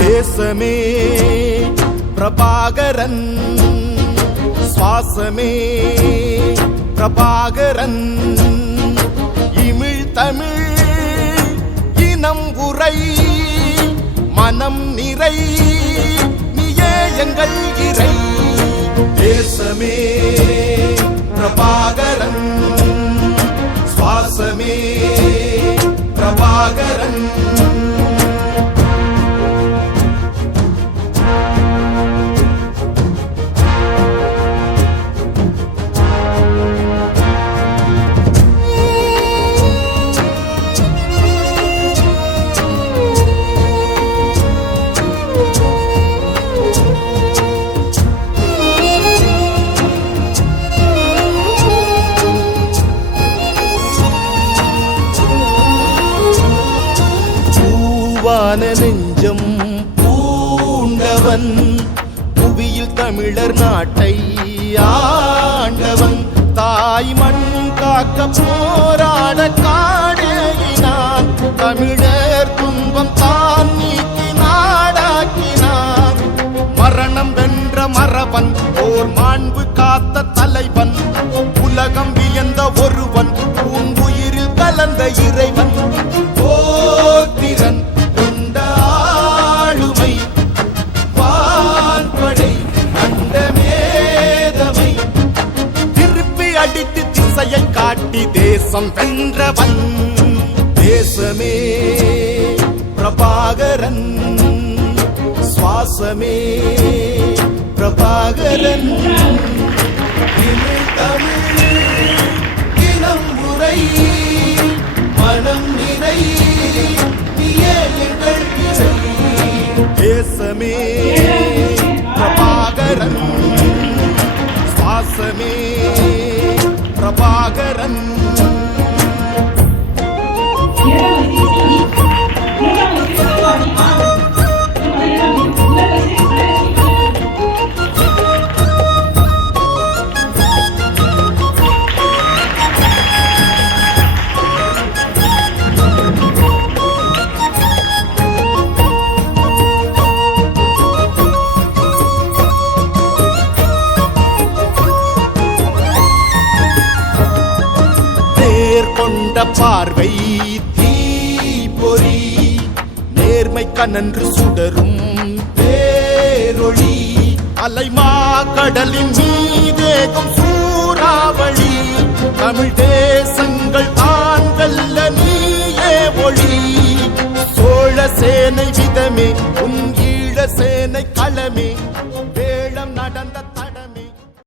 தேசமே பிரபாகரன், சுவாசமே பிரபாகரன், இமிழ் தமிழ் இனம் உரை மனம் நிறை நீயே எங்கள் இறை. தேசமே பிரபாகரன், சுவாசமே பிரபாகரன். நெஞ்சம் பூண்டவன், புவியில் தமிழர் நாட்டை ஆண்டவன், தாய் மண் காக்க போராட காடேகினான், தமிழர் துன்பம் தான் நீக்கி நாடாக்கினான். மரணம் வென்ற மரபன், ஓர் மாண்பு காத்த தலைவன், உலகம் வியந்த ஒருவன், பூங்குயிரில் கலந்த இறைவன். போத்திரன் காட்டி தேசம் வென்றவன். தேசமே பிரபாகரன், சுவாசமே பிரபாகரன், தமிழ் இனம் உரை மனம் நிறை நீயே எங்கள் இறை. தேசமே பிரபாகரன், சுவாசமே பிரபாகரன். கொண்ட பார்வை தீப்பொறி, நேர்மை கனன்று சுடரும் பேரொளி, அலைமா கடலின் மீதேகும் சூறாவளி, தமிழ் தேசம்